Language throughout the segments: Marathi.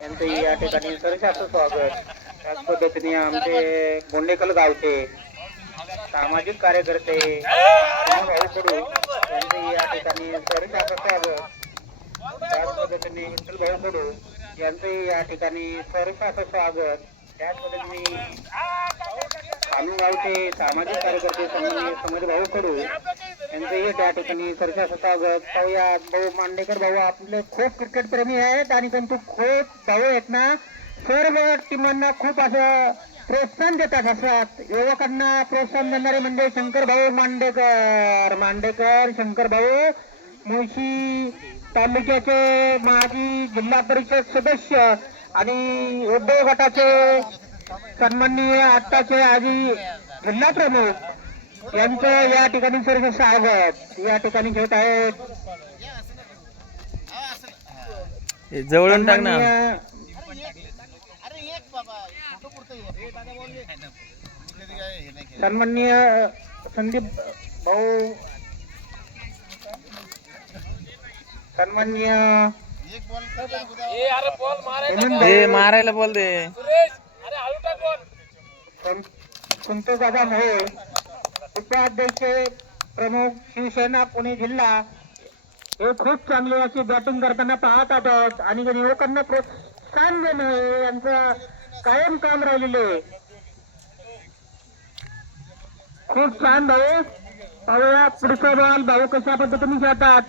यांचं या ठिकाणी सरशाचं स्वागत. त्याच पद्धतीने आमचे गोंडेकल गावचे सामाजिक कार्यकर्ते भाऊ कडू यांचं या ठिकाणी सरशाचं स्वागत. त्याच पद्धतीने विठ्ठल भाऊ कडू यांचं या ठिकाणी सरशाचं स्वागत. त्याच पद्धतीने गावचे सामाजिक कार्यकर्ते समज भाऊ कडू यांचंही त्या ठिकाणी सरशाचं स्वागत. पाहूया भाऊ मांडेकर भाऊ आपले खूप क्रिकेट प्रेमी आहेत आणि त्यांचे खूप भाऊ आहेत ना, सर्व टीमांना खूप असं प्रोत्साहन देतात. असतात युवकांना प्रोत्साहन देणारे म्हणजे शंकर भाऊ मांडेकर शंकर भाऊ मुळशी तालुक्याचे माजी जिल्हा परिषद सदस्य आणि उद्योग गटाचे सन्माननीय आत्ताचे आजी जिल्हा प्रमुख यांचं या ठिकाणी सर्व स्वागत या ठिकाणी घेत आहेत. जवळून टाक ना. सन्माननीय संदीप भाऊ सन्माननीय मारायला बोल दे. संतोष दादा मोहोळ उपाध्यक्ष प्रमुख शिवसेना पुणे जिल्हा हे खूप चांगले अशी बॅटिंग करताना पाहत आहोत आणि युवकांना प्रोत्साहन देणं हे यांचं कायम काम राहिलेले. खूप छान भाऊ. पाहूया पुढचा बॉल भाऊ कशा पद्धतीने खेळतात.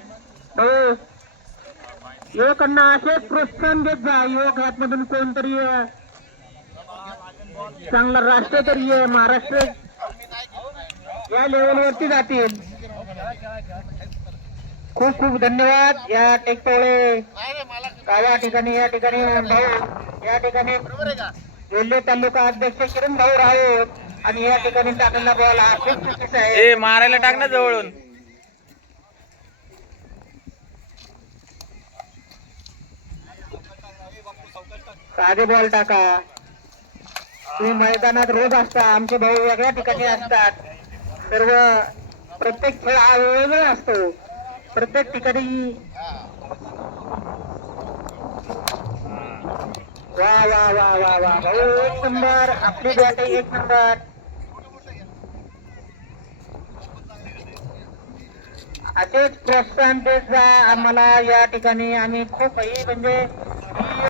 भाऊ युवकांना असे प्रोत्साहन देत जा. युवक यातमधून कोणतरी चांगला राष्ट्रस्तरीय महाराष्ट्र या लेवलवरती जातील. खूप खूप धन्यवाद. या टेकटोळे गावा ठिकाणी या ठिकाणी भाऊ या ठिकाणी वेल्हे तालुका अध्यक्ष किरण भाऊ राऊत आणि या ठिकाणी टाकलेला बॉल हा खूप चुकीचा आहे. मारायला टाक ना जवळून. साधे बॉल टाका. तुम्ही मैदानात रोज असता, आमचे भाऊ वेगळ्या ठिकाणी असतात. सर्व प्रत्येक खेळ हा वेगवेगळा असतो. प्रत्येक ठिकाणी वा वा वा वा वा भाऊ एक नंबर. आपली बॅट एक नंबर. असेच प्रोत्साहन देत जा आम्हाला. या ठिकाणी आम्ही खूप म्हणजे